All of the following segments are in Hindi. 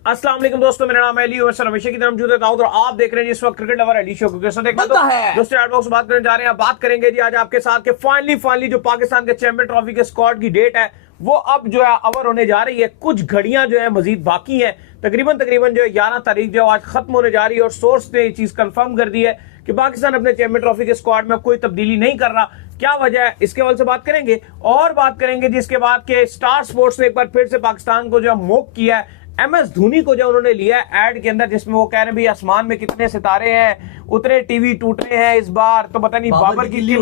अस्सलाम वालेकुम दोस्तों, मेरा नाम है अली और हमेशा की तरह मौजूद है और आप देख रहे हैं इस वक्त क्रिकेट लवर अली शो को। कैसा देखना तो है दोस्तों, चैट बॉक्स बात करने जा रहे हैं। बात करेंगे जी आज आपके साथ के फाइनली जो पाकिस्तान के चैंपियन ट्रॉफी के स्क्वाड की डेट है वो अब जो है अवर होने जा रही है। कुछ घड़ियां जो है मजीद बाकी है, तकरीबन जो है 11 तारीख जो आज खत्म होने जा रही है और सोर्स ने ये चीज कंफर्म कर दी है कि पाकिस्तान अपने चैंपियन ट्रॉफी के स्क्वाड में कोई तब्दीली नहीं कर रहा। क्या वजह है इसके हवाले से बात करेंगे और बात करेंगे जिसके बाद के स्टार स्पोर्ट्स ने एक बार फिर से पाकिस्तान को जो मोक किया है। MS धोनी को जो उन्होंने लिया है एड के अंदर, जिसमें वो कह रहे हैं भाई आसमान में कितने सितारे हैं, उतने टीवी टूट रहे हैं इस बार, तो पता नहीं बाबर की किल्ली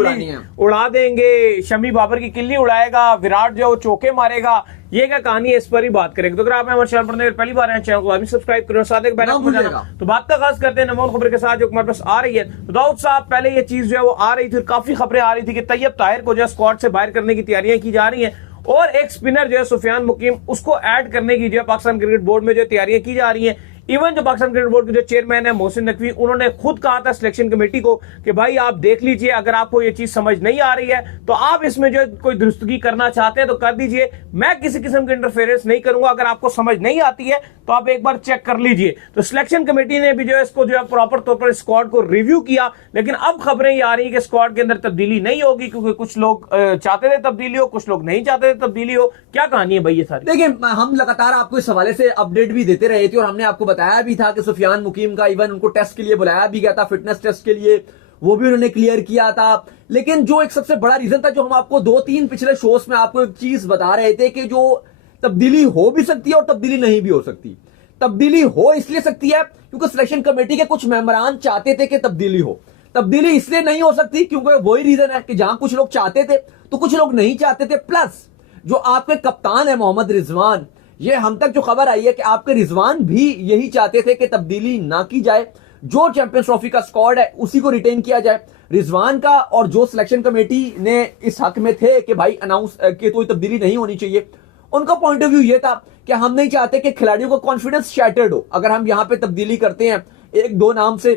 उड़ा देंगे, शमी बाबर की किल्ली उड़ाएगा, विराट जो चौके मारेगा। ये क्या कहानी है, इस पर ही बात करेंगे। तो अगर आप हमारे चैनल पर पहली बार हैं, चैनल को सब्सक्राइब करो, साथ एक बेल आइकन बजाना। तो बात का खास करते हैं नमोल खबर के साथ जो हमारे पास आ रही है। तो दाऊद साहब, पहले ये चीज जो है वो आ रही थी, काफी खबरें आ रही थी कि तैयब ताहिर को जो है स्क्वाड से बाहर करने की तैयारियां की जा रही हैं और एक स्पिनर जो है सुफियान मुकीम उसको ऐड करने की जो है पाकिस्तान क्रिकेट बोर्ड में जो तैयारियां की जा रही हैं। इवन जो पाकिस्तान क्रिकेट बोर्ड के जो चेयरमैन है मोहसिन नकवी, उन्होंने खुद कहा था सिलेक्शन कमेटी को कि भाई आप देख लीजिए, अगर आपको ये चीज समझ नहीं आ रही है तो आप इसमें जो कोई दुरुस्तगी करना चाहते हैं तो कर दीजिए, मैं किसी किस्म की इंटरफेरेंस नहीं करूंगा। अगर आपको समझ नहीं आती है तो आप एक बार चेक कर लीजिए। तो सिलेक्शन कमेटी ने भी जो है इसको जो है प्रॉपर तौर पर स्क्वाड को रिव्यू किया, लेकिन अब खबरें ये आ रही है कि स्क्वाड के अंदर तब्दीली नहीं होगी, क्योंकि कुछ लोग चाहते थे तब्दीली हो, कुछ लोग नहीं चाहते थे तब्दीली हो। क्या कहानी है भाई ये सारी? देखिए, हम लगातार आपको इस हवाले से अपडेट भी देते रहे थे और हमने आपको बताया भी था कि सुफियान मुकीम का इवन उनको टेस्ट के लिए बुलाया भी गया था, फिटनेस टेस्ट के लिए, वो भी उन्होंने क्लियर किया था। लेकिन जो एक सबसे बड़ा रीजन था, जो हम आपको 2-3 पिछले शोज में आपको एक चीज बता रहे थे कि जो तब्दीली हो भी सकती है और तब्दीली नहीं भी हो सकती। तब्दीली हो इसलिए सकती है क्योंकि सिलेक्शन कमेटी के कुछ मेंबरान चाहते थे कि तब्दीली हो। तब्दीली इसलिए नहीं हो सकती क्योंकि वही रीजन है कि जहां कुछ लोग चाहते थे तो कुछ लोग नहीं चाहते थे। प्लस जो आपके कप्तान है मोहम्मद रिजवान, ये हम तक जो खबर आई है कि आपके रिजवान भी यही चाहते थे कि तब्दीली ना की जाए, जो चैंपियंस ट्रॉफी का स्क्वाड है उसी को रिटेन किया जाए। रिजवान का और जो सिलेक्शन कमेटी ने इस हक में थे कि भाई अनाउंस कि कोई तब्दीली नहीं होनी चाहिए, उनका पॉइंट ऑफ व्यू ये था कि हम नहीं चाहते कि खिलाड़ियों का कॉन्फिडेंस शैटर्ड हो। अगर हम यहां पे तब्दीली करते हैं 1-2 नाम से,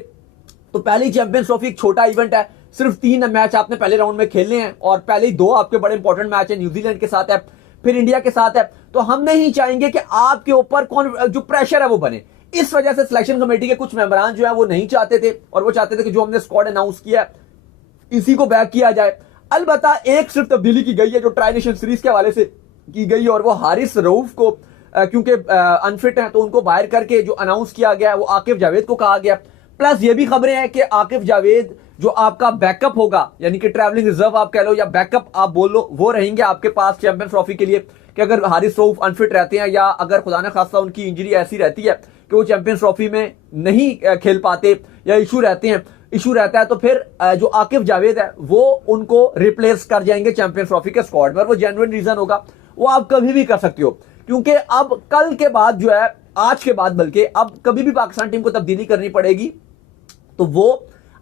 तो पहली चैंपियंस ट्रॉफी एक छोटा इवेंट है, सिर्फ 3 मैच आपने पहले राउंड में खेलने हैं और पहले ही 2 आपके बड़े इंपॉर्टेंट मैच है, न्यूजीलैंड के साथ है, फिर इंडिया के साथ है। तो हम नहीं चाहेंगे कि आपके ऊपर जो प्रेशर है वो बने। इस वजह से सिलेक्शन कमेटी के कुछ मेंबरान जो है वो नहीं चाहते थे और वो चाहते थे कि जो हमने स्क्वाड अनाउंस किया इसी को बैक किया जाए। अलबत्ता एक सिर्फ तब्दीली की गई है जो ट्राई नेशन सीरीज के हवाले से की गई, और वो हारिस रऊफ को क्योंकि अनफिट है तो उनको बाहर करके जो अनाउंस किया गया वो आकिफ जावेद को कहा गया। प्लस ये भी खबरें हैं कि आकिफ जावेद जो आपका बैकअप होगा, यानी कि ट्रैवलिंग रिजर्व आप कह लो या बैकअप आप बोल लो, वो रहेंगे आपके पास चैंपियन ट्रॉफी के लिए। कि अगर हारिस रऊफ अनफिट रहते हैं या अगर खुदा न खास्ता उनकी इंजरी ऐसी रहती है कि वो चैंपियंस ट्रॉफी में नहीं खेल पाते या इशू रहता है, तो फिर जो आकिफ जावेद है वो उनको रिप्लेस कर जाएंगे चैंपियंस ट्रॉफी के स्क्वाड में। वो जेन्युइन रीजन होगा, वो आप कभी भी कर सकते हो, क्योंकि अब कल के बाद जो है, आज के बाद बल्कि अब कभी भी पाकिस्तान टीम को तब्दीली करनी पड़ेगी तो वो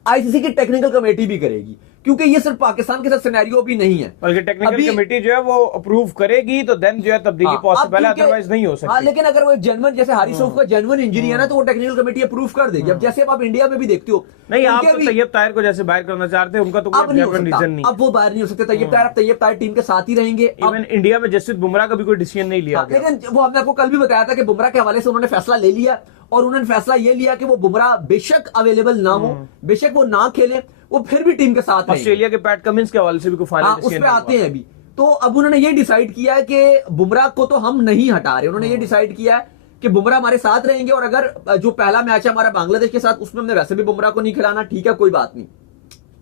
ICC की टेक्निकल कमेटी भी करेगी, क्योंकि ये सिर्फ पाकिस्तान के साथ सिनेरियो भी नहीं है, बल्कि टेक्निकल कमेटी जो है वो अप्रूव करेगी तो देन जो है तब्दीली पॉसिबल है, अदरवाइज नहीं हो सकती। लेकिन अगर वो जेन्युइन, जैसे हारिस रऊफ का जेन्युइन इंजरी है ना, तो वो टेक्निकल कमेटी अप्रूव कर देगी। अब जैसे आप इंडिया में भी देखते हो, नहीं आप तो तैयब ताहिर को जैसे बाहर करना चाहते हैं, उनका तो कोई रीजन नहीं, अब वो बाहर नहीं हो सकते। तैयब ताहिर टीम के साथ ही रहेंगे। इवन इंडिया में जसप्रीत बुमराह का भी कोई डिसीजन नहीं लिया, लेकिन वो हमने आपको कल भी बताया था कि बुमराह के हवाले से उन्होंने फैसला ले लिया और उन्होंने फैसला ये लिया कि वो बुमराह बेशक अवेलेबल ना हो, बेशक वो ना खेले, वो फिर भी टीम के साथ। ऑस्ट्रेलिया के पैट कमिंस के हवाले से भी कोई फाइनल उस पर आते हैं अभी। तो अब उन्होंने ये डिसाइड किया है कि बुमराह को तो हम नहीं हटा रहे। उन्होंने ये डिसाइड किया है कि बुमराह हमारे साथ रहेंगे, और अगर जो पहला मैच है हमारा बांग्लादेश के साथ, उसमें हमने वैसे भी बुमराह को नहीं खिलाना, ठीक है कोई बात नहीं।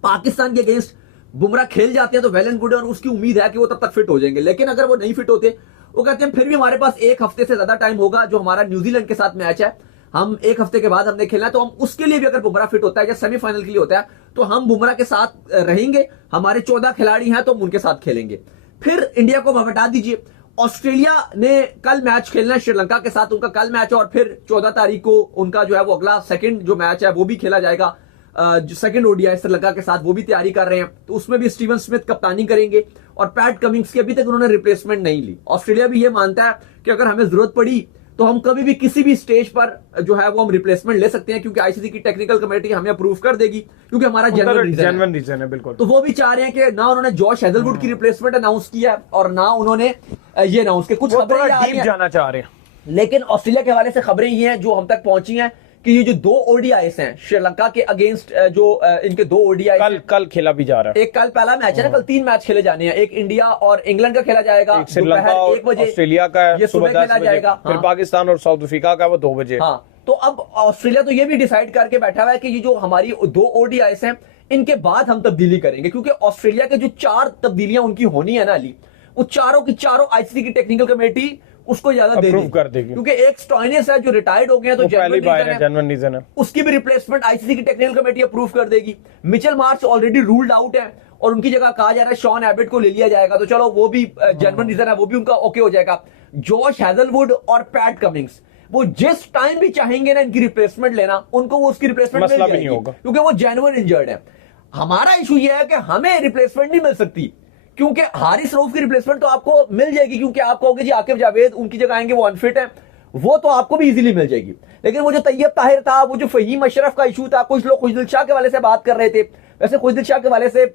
पाकिस्तान के अगेंस्ट बुमराह खेल जाते हैं तो वेल एंड गुड है, और उसकी उम्मीद है कि वो तब तक फिट हो जाएंगे। लेकिन अगर वो नहीं फिट होते, वो कहते हैं फिर भी हमारे पास 1 हफ्ते से ज्यादा टाइम होगा, जो हमारा न्यूजीलैंड के साथ मैच है, हम 1 हफ्ते के बाद हमने खेलना है, तो हम उसके लिए भी अगर बुमराह फिट होता है या सेमीफाइनल के लिए होता है तो हम बुमराह के साथ रहेंगे। हमारे 14 खिलाड़ी हैं तो हम उनके साथ खेलेंगे। फिर इंडिया को हटा दीजिए। ऑस्ट्रेलिया ने कल मैच खेलना है श्रीलंका के साथ, उनका कल मैच है, और फिर 14 तारीख को उनका जो है वो अगला सेकंड जो मैच है वो भी खेला जाएगा, जो सेकंड ODI श्रीलंका के साथ, वो भी तैयारी कर रहे हैं। तो उसमें भी स्टीवन स्मिथ कप्तानी करेंगे, और पैट कमिंग्स की अभी तक उन्होंने रिप्लेसमेंट नहीं ली। ऑस्ट्रेलिया भी ये मानता है कि अगर हमें जरूरत पड़ी तो हम कभी भी किसी भी स्टेज पर जो है वो हम रिप्लेसमेंट ले सकते हैं, क्योंकि ICC की टेक्निकल कमेटी हमें अप्रूव कर देगी, क्योंकि हमारा जेन्युइन रीजन है। बिल्कुल। तो वो भी चाह रहे हैं कि ना उन्होंने जॉश हेजलवुड की रिप्लेसमेंट अनाउंस किया और ना उन्होंने ये अनाउंस के कुछ खबरें डीप जाना चाह रहे हैं। लेकिन ऑस्ट्रेलिया के हवाले से खबरें ये हैं जो हम तक पहुंची हैं कि ये जो 2 ओडीआईस हैं श्रीलंका के अगेंस्ट, जो इनके 2 ओडीआई कल खेला भी जा रहा है। एक कल पहला मैच है ना, कल 3 मैच खेले जाने हैं। एक इंडिया और इंग्लैंड का खेला जाएगा श्रीलंका और 1 बजे, ऑस्ट्रेलिया का ये सुबह सुबह 10 खेला बजे, जाएगा। फिर पाकिस्तान और साउथ अफ्रीका का वो 2 बजे। हाँ, तो अब ऑस्ट्रेलिया तो ये भी डिसाइड करके बैठा हुआ है कि ये जो हमारी 2 ओडीआईस हैं इनके बाद हम तब्दीली करेंगे, क्योंकि ऑस्ट्रेलिया के जो 4 तब्दीलियां उनकी होनी है ना अली, वो चारों की चारों आईसीसी की टेक्निकल कमेटी उसको ज्यादा दे अप्रूव कर देगी, क्योंकि एक स्टॉइनिस है जो रिटायर्ड हो गए हैं, तो जेन्युइन रीजन है, उसकी भी रिप्लेसमेंट आईसीसी की टेक्निकल कमेटी अप्रूव कर देगी। Mitchell Marsh already ruled out है और उनकी जगह कहा जा रहा है शॉन एबेट को ले लिया जाएगा, तो चलो वो भी जेन्युइन रीजन है, वो भी उनका ओके हो जाएगा। जॉश हेजलवुड और पैट कमिंग्स वो जिस टाइम भी चाहेंगे ना इनकी रिप्लेसमेंट लेना, उनको वो उसकी रिप्लेसमेंट मिल जाएगी, नहीं होगा, क्योंकि वो जेन्युइन इंजर्ड है। हमारा इशू ये है कि हमें रिप्लेसमेंट नहीं मिल सकती, क्योंकि हारिस रऊफ की रिप्लेसमेंट तो आपको मिल जाएगी, क्योंकि आप कहोगे जी आकिब जावेद उनकी जगह आएंगे, वो अनफिट है, वो तो आपको भी इजीली मिल जाएगी। लेकिन वो जो तैयब ताहिर था, वो जो फहीम अशरफ का इशू था, कुछ लोग खुशदिल शाह के वाले से बात कर रहे थे, वैसे खुशदिल शाह के वाले से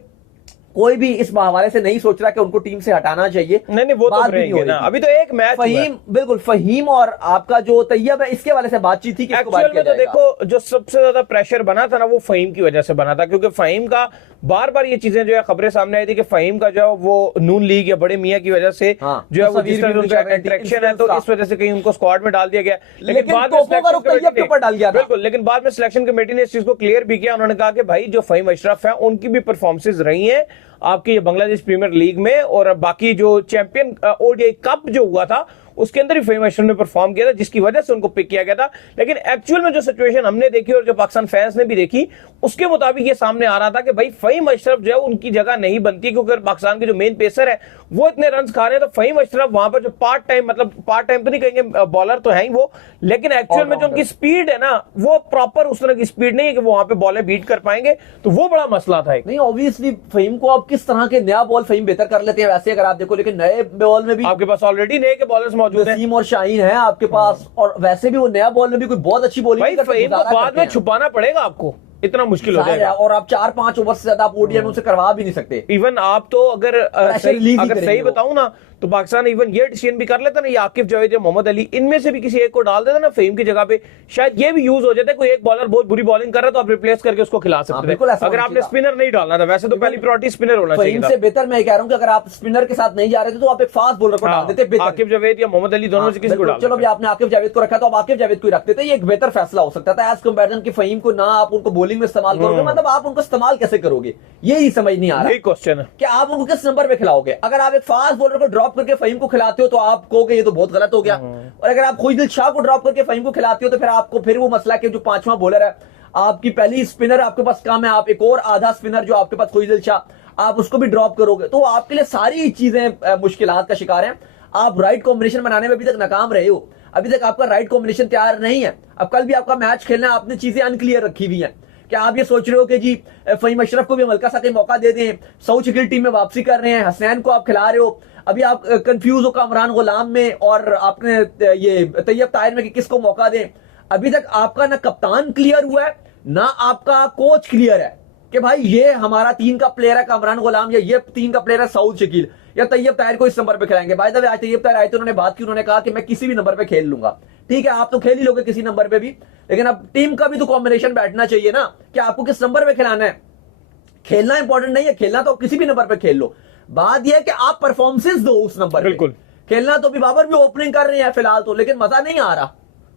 कोई भी इस हवाले से नहीं सोच रहा कि उनको टीम से हटाना चाहिए। नहीं वो तो रहेंगे ना, अभी तो एक मैच फहीम, बिल्कुल फहीम और आपका जो तैयब है इसके वाले से बातचीत थी कि एक्चुअल में तो देखो जो सबसे ज्यादा प्रेशर बना था ना वो फहीम की वजह से बना था, क्योंकि फहीम का बार बार ये चीजें जो है खबरें सामने आई थी कि फहीम का जो वो नून लीग या बड़े मियां की वजह से जो है वो जिस तरह उनका इंटरेक्शन है, तो इस वजह से कहीं उनको स्क्वाड में डाल दिया गया। लेकिन बाद में बिल्कुल, लेकिन बाद में सिलेक्शन कमेटी ने इस चीज को क्लियर भी किया। उन्होंने कहा कि भाई जो फहीम अशरफ है उनकी भी परफॉर्मेंसेज रही है आपकी बांग्लादेश प्रीमियर लीग में, और बाकी जो चैंपियन ओडीआई कप जो हुआ था उसके अंदर ही फहीम अशरफ ने परफॉर्म किया था, जिसकी वजह से उनको पिक किया गया था। लेकिन एक्चुअल में जो सिचुएशन हमने देखी और जो पाकिस्तान फैंस ने भी देखी, उसके मुताबिक ये सामने आ रहा था कि भाई फहीम अशरफ जो है उनकी जगह नहीं बनती, क्योंकि पाकिस्तान के जो मेन पेसर है वो इतने रन खा रहे हैं, तो फहीम अशरफ वहां पर जो पार्ट टाइम, मतलब पार्ट टाइम तो नहीं कहेंगे, बॉलर तो है ही वो, लेकिन एक्चुअल में जो उनकी स्पीड है ना वो प्रॉपर उस तरह की स्पीड नहीं है कि वो वहां पे बॉलें बीट कर पाएंगे, तो वो बड़ा मसला था। नहीं ऑब्वियसली फहीम को आप किस तरह के नया बॉल फहीम बेहतर कर लेते हैं वैसे अगर आप देखो, लेकिन नए बॉल में भी आपके पास ऑलरेडी नए के बॉलर्स मौजूद हैं, और शाहीन है आपके पास, और वैसे भी वो नया बॉल में भी कोई बहुत अच्छी बॉलिंग फहीम को बाद में छुपाना पड़ेगा आपको, इतना मुश्किल हो जाएगा, और आप 4-5 ओवर से ज्यादा आप ओडीआई में उनसे करवा भी नहीं सकते। इवन आप तो अगर सही बताऊं ना तो पाकिस्तान इवन ये डिसीजन भी कर लेता ना, ये आकिब जावेद या मोहम्मद अली इनमें से भी किसी एक को डाल देता ना फहीम की जगह पे, शायद ये भी यूज हो जाता है। कोई एक बॉलर बहुत बुरी बॉलिंग कर रहा है तो आप रिप्लेस करके उसको खिला सकते हैं, अगर आपने स्पिनर नहीं डालना था। वैसे तो पहली प्रायोरिटी स्पिनर होना चाहिए। फहीम से बेहतर मैं कह रहा हूं कि अगर आप स्पिनर के साथ नहीं जा रहे थे तो आप एक फास्ट बॉलर को डाल देते, आकिब जावेद या मोहम्मद अली दोनों से किसी को डाल। चलो भी आपने आकिब जावेद को रखा तो आप आकिब जावेद को ही रखते थे, ये एक बेहतर फैसला हो सकता था एज कंपैरिजन कि फहीम को ना आप उनको बॉलिंग में इस्तेमाल करोगे, मतलब आप उनको इस्तेमाल कैसे करोगे यही समझ नहीं आ रहा। यही क्वेश्चन है कि आप उनको किस नंबर पे खिलाओगे। अगर आप एक फास्ट बॉलर को ड्रॉप करके फहीम को खिलाते हो तो आप कहोगे ये तो बहुत गलत हो गया, और अगर आप खुशदिल शाह को ड्रॉप करके फहीम को खिलाते हो तो फिर आपको फिर वो मसला कि जो 5वां बॉलर है आपकी पहली स्पिनर आपके पास कम है, आप एक और आधा स्पिनर जो आपके पास खुशदिल शाह आप उसको भी ड्रॉप करोगे, तो आपके लिए सारी चीजें मुश्किलात का शिकार हैं। आप राइट कॉम्बिनेशन बनाने में अभी तक नाकाम रहे हो, अभी तक आपका राइट कॉम्बिनेशन तैयार नहीं है। अब कल भी आपका मैच खेलना है, आपने चीजें अनक्लियर रखी हुई हैं। क्या आप ये सोच रहे हो कि जी फहीम अशरफ को भी हल्का सा कहीं मौका दे दें, सऊद शकील टीम में वापसी कर रहे हैं, हसनैन को आप खिला रहे हो, अभी आप कंफ्यूज हो कामरान गुलाम में और आपने ये तैयब ताहिर में कि किसको मौका दें। अभी तक आपका ना कप्तान क्लियर हुआ है ना आपका कोच क्लियर है कि भाई ये हमारा 3 का प्लेयर है कामरान गुलाम, या ये 3 का प्लेयर है सऊद शकील या तैयब ताहिर को इस नंबर पे खिलाएंगे। भाई आज तैयब ताहिर आए तो उन्होंने बात की, उन्होंने कहा कि मैं किसी भी नंबर पे खेल लूंगा। ठीक है, आप तो खेल ही लोगे किसी नंबर पे भी, लेकिन अब टीम का भी तो कॉम्बिनेशन बैठना चाहिए ना कि आपको किस नंबर पे खिलाना है। खेलना इंपॉर्टेंट नहीं है, खेलना तो किसी भी नंबर पे खेल लो, बात यह है कि आप परफॉर्मेंसेस दो उस नंबर पे। खेलना तो भी बाबर भी ओपनिंग कर रहे हैं फिलहाल तो, लेकिन मजा नहीं आ रहा।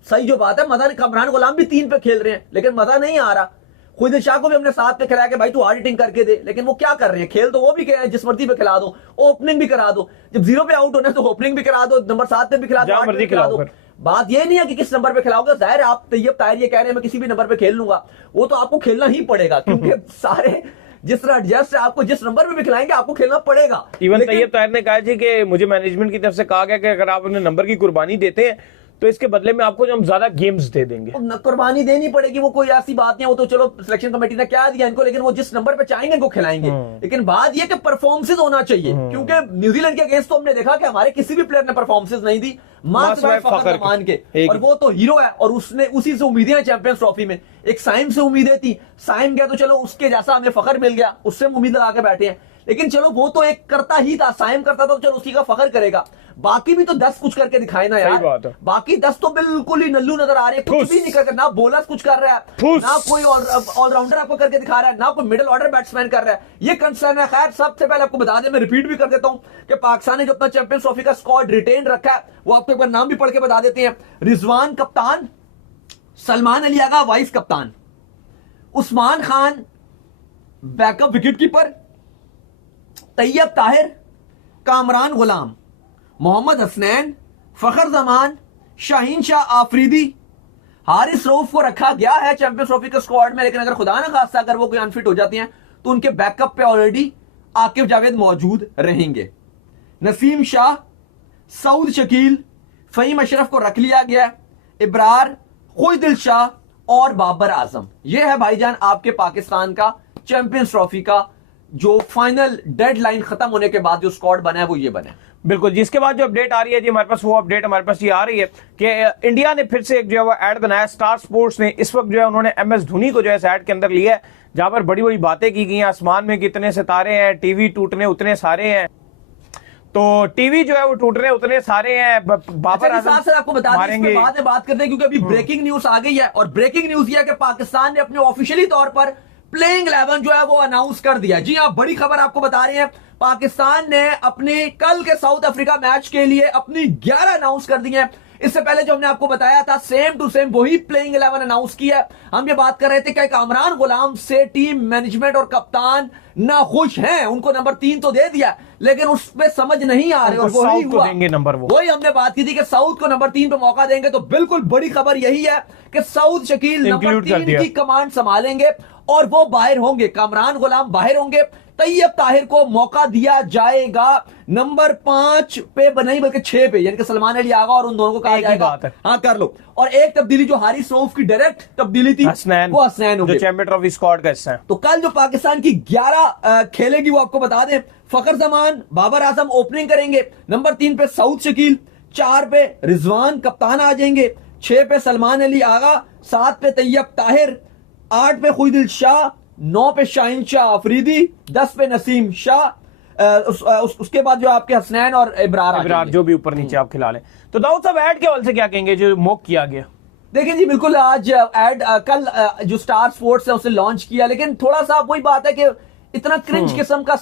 सही जो बात है, मजा नहीं, कामरान गुलाम भी 3 पे खेल रहे हैं लेकिन मजा नहीं आ रहा। खुशदिल शाह को भी हमने 7 पे खिलाया कि भाई तू हार्ड हिटिंग करके दे, लेकिन वो क्या कर रहे हैं, खेल तो वो भी कह रहे हैं जिस मर्जी पे खिला दो, ओपनिंग भी करा दो, जब 0 पे आउट होना है तो ओपनिंग भी करा दो, नंबर 7 पे भी खिला दो, 8 पे खिला दो। बात ये नहीं है कि किस नंबर पे खिलाओगे, जाहिर है आप तैयब ताहिर ये कह रहे हैं मैं किसी भी नंबर पे खेल लूंगा, वो तो आपको खेलना ही पड़ेगा क्योंकि सारे जिस तरह एडजस्ट है आपको जिस नंबर में भी खिलाएंगे आपको खेलना पड़ेगा। इवन तैयब ताहिर ने कहा जी कि मुझे मैनेजमेंट की तरफ से कहा गया कि अगर आप उन्हें नंबर की कुर्बानी देते हैं तो इसके बदले में आपको हम ज्यादा गेम्स दे देंगे। कुर्बानी देनी पड़ेगी, वो कोई ऐसी बात नहीं है, वो तो चलो सिलेक्शन कमेटी ने क्या दिया इनको, लेकिन वो जिस नंबर पे चाहेंगे इनको खिलाएंगे। लेकिन बात ये कि परफॉर्मेंसेस होना चाहिए, क्योंकि न्यूजीलैंड के अगेंस्ट तो हमने देखा कि हमारे किसी भी प्लेयर ने परफॉर्मेंसेस नहीं दी, फखर मान के, और वो तो हीरो है और उसने उसी से उम्मीदें हैं चैंपियंस ट्रॉफी में। एक साइम से उम्मीदें थी, साइम गया तो चलो उसके जैसा हमें फखर मिल गया, उससे उम्मीद लगा के बैठे हैं, लेकिन चलो वो तो एक करता ही था, साइम करता था, तो चलो उसी का फखर करेगा। बाकी भी तो 10 कुछ करके दिखाए ना यार। बात है। बाकी 10 तो बिल्कुल ही नल्लू नजर आ रहे हैं, कुछ भी नहीं कर, ना बॉलर कुछ कर रहा है, ना कोई ऑलराउंडर आपको करके दिखा रहा है, ना कोई मिडिल ऑर्डर बैट्समैन कर रहा है। ये कंसर्न है। खैर सबसे पहले आपको बता दें, मैं रिपीट भी कर देता हूं कि पाकिस्तान ने जो अपना चैंपियंस ट्रॉफी का स्क्वाड रिटेन रखा है, वो आपको एक बार नाम भी पढ़ के बता देते हैं। रिजवान कप्तान, सलमान अली आगा वाइस कप्तान, Usman Khan backup wicket keeper, Tayyab Tahir, Kamran Ghulam, Mohammad Hasnain, Fakhar Zaman, Shaheen Shah Afridi, Haris Rauf को रखा गया है चैंपियंस ट्रॉफी के स्क्वाड में, लेकिन अगर खुदा ना खास्ता अगर वो कोई अनफिट हो जाती हैं तो उनके बैकअप पे ऑलरेडी आकिब जावेद मौजूद रहेंगे। नसीम शाह, सऊद शकील, फहीम अशरफ को रख लिया गया, इब्रार, खुशदिल शाह और बाबर आजम। यह है भाईजान आपके पाकिस्तान का चैंपियंस ट्रॉफी का जो फाइनल डेडलाइन खत्म होने के बाद जो स्क्वाड बना है वो ये बना है। बिल्कुल, जिसके बाद जो अपडेट आ रही है जी हमारे पास, वो अपडेट हमारे पास ये आ रही है कि इंडिया ने फिर से एक जो है वो ऐड बनाया। स्टार स्पोर्ट्स ने इस वक्त जो है उन्होंने MS धोनी को जो है ऐड के अंदर लिया है, जहां पर बड़ी बड़ी बातें की गई हैं। आसमान में कितने सितारे हैं, टीवी टूटने उतने सारे हैं, तो टीवी जो है वो टूट रहे उतने सारे हैं। बाबर आजम सर आपको बता दें, इसके बाद में बात करते हैं क्योंकि अभी ब्रेकिंग न्यूज आ गई है, और ब्रेकिंग न्यूज ये है कि पाकिस्तान ने अपने ऑफिशियली तौर पर प्लेइंग 11 जो है वो अनाउंस कर दिया। जी हाँ, बड़ी खबर आपको बता रहे हैं, पाकिस्तान ने अपने कल के साउथ अफ्रीका मैच के लिए अपनी 11 अनाउंस कर दी है। इससे पहले जो हमने आपको बताया था सेम टू सेम वही प्लेइंग 11 अनाउंस की है। हम ये बात कर रहे थे कि कामरान गुलाम से टीम मैनेजमेंट और कप्तान ना खुश हैं, उनको नंबर 3 तो दे दिया लेकिन उसमें समझ नहीं आ रही, और वही हुआ। देंगे नंबर, वही हमने बात की थी कि साउथ को नंबर 3 पे मौका देंगे, तो बिल्कुल बड़ी खबर यही है कि साउथ शकील नंबर 3 की कमांड संभालेंगे और वो बाहर होंगे, कामरान गुलाम बाहर होंगे, तैयब ताहिर को मौका दिया जाएगा नंबर 5 पे नहीं बल्कि 6 पे, यानी कि सलमान अली आगा और उन दोनों को कहा जाएगा। हाँ कर लो। और एक तब्दीली जो हारिस रऊफ की डायरेक्ट तब्दीली थी, वो हसनैन होंगे, जो चैंपियन ट्रॉफी स्क्वाड का हिस्सा है। तो कल जो पाकिस्तान की 11 खेलेगी वो आपको बता दें, फखर जमान, बाबर आजम ओपनिंग करेंगे, नंबर 3 पे सऊद शकील, 4 पे रिजवान कप्तान आ जाएंगे, 6 पे सलमान अली आगा, 7 पे तैयब ताहिर, 8 पे खुशदिल शाह, 9 पे शाहीन शाह आफरीदी, 10 पे नसीम शाह, उसके बाद जो आपके हसनैन और इब्रार जो भी ऊपर नीचे आप खिला लें। तो दाऊद साहब ऐड के हवाले से क्या कहेंगे जो मॉक किया गया? देखिए जी, बिल्कुल आज ऐड कल जो स्टार स्पोर्ट्स है उसे लॉन्च किया, लेकिन थोड़ा सा वही बात है कि इतना क्रिंज किस्म का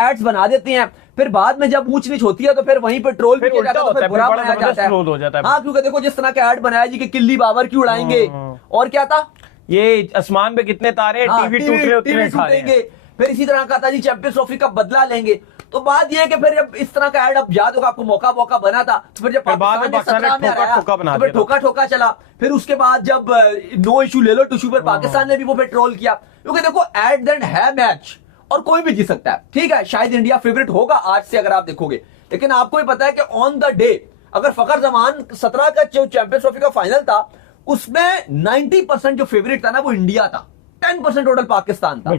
एड्स बना देते हैं, फिर बाद में जब ऊंच नीच होती है तो फिर वहीं पे ट्रोल भी किया जाता है, तो फिर बुरा बनाया जाता है। हाँ, क्योंकि देखो जिस तरह का ऐड बनाया जी कि किल्ली बाबर की उड़ाएंगे, और क्या था ये आसमान पे कितने तारे, टीवी टूट रहे उतने टूटेंगे, फिर इसी तरह का था जी चैंपियंस ट्रॉफी का बदला लेंगे। तो बात यह है कि फिर जब इस तरह का ऐड, अब याद होगा आपको, मौका बना था, तो फिर जब पाकिस्तान ने 17 में हराया तो फिर ठोका चला, फिर उसके बाद जब नो इशू ले लो टुशू पर पाकिस्तान ने भी वो फिर ट्रोल किया, क्योंकि देखो एट द एंड है मैच और कोई भी जीत सकता है। ठीक है, शायद इंडिया फेवरेट होगा आज से अगर आप देखोगे, लेकिन आपको ही पता है कि ऑन द डे अगर फखर जमान 17 का जो चैंपियंस ट्रॉफी का फाइनल था उसमें 90% जो फेवरेट था ना वो इंडिया था, 10% टोटल पाकिस्तान था।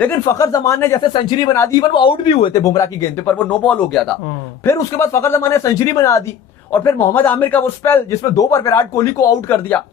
लेकिन फखर जमान ने जैसे सेंचुरी बना दी, इवन वो आउट भी हुए थे बुमराह की गेंद पे, पर वो नो बॉल हो गया था। फिर उसके बाद फखर जमान ने सेंचुरी बना दी, और फिर मोहम्मद आमिर का वो स्पेल जिसमें 2 बार विराट कोहली को आउट कर दिया,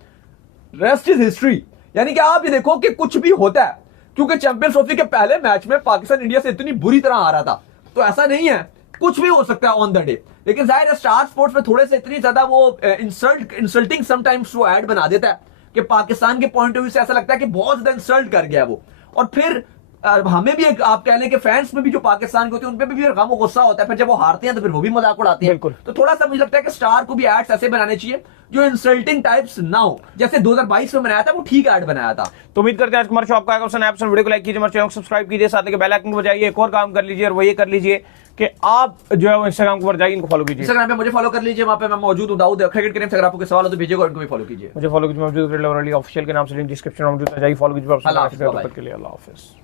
रेस्ट इज हिस्ट्री। यानी कि आप ये देखो कि कुछ भी होता है, क्योंकि चैंपियंस ट्रॉफी के पहले मैच में पाकिस्तान इंडिया से इतनी बुरी तरह हारा था, तो ऐसा नहीं है, कुछ भी हो सकता है ऑन द डे। लेकिन जाहिर है स्टार स्पोर्ट्स में थोड़े से इतनी ज्यादा वो इंसल्टिंग समटाइम्स वो ऐड बना देता है कि पाकिस्तान के पॉइंट ऑफ व्यू से ऐसा लगता है कि बहुत ज्यादा इंसल्ट कर गया वो, और फिर हमें भी आप कह लें कि फैंस में भी जो पाकिस्तान के होते हैं उन पे भी गम और गुस्सा होता है, फिर जब वो हारते हैं तो फिर वो भी मजाक उड़ाते हैं। तो थोड़ा सा मुझे लगता है कि स्टार को भी एड्स ऐसे बनाने चाहिए जो इंसल्टिंग टाइप्स ना हो, जैसे 2022 में बनाया था वो ठीक ऐड बनाया था। तो उम्मीद करते हैं आज हमारे शो आपका वीडियो को लाइक कीजिए, हमारे चैनल को सब्सक्राइब कीजिए, साथ ही बेल आइकन को बजाइए, एक और काम कर लीजिए, और वो ये कर लीजिए कि आप जो है वो इंस्टाग्राम पर जाइए, इनको फॉलो कीजिए, इंस्टाग्राम पे मुझे फॉलो कर लीजिए, वहां पे मैं मौजूद हूं, दाऊद क्रिकेट करें। अगर आपको कोई सवाल हो तो भेजिएगा, उनको भी फॉलो कीजिए, मुझे फॉलो कीजिए, मौजूद ऑफिशियल के नाम से लिंक डिस्क्रिप्शन में मौजूद है, जाइए फॉलो कीजिए। अल्लाह हाफिज़।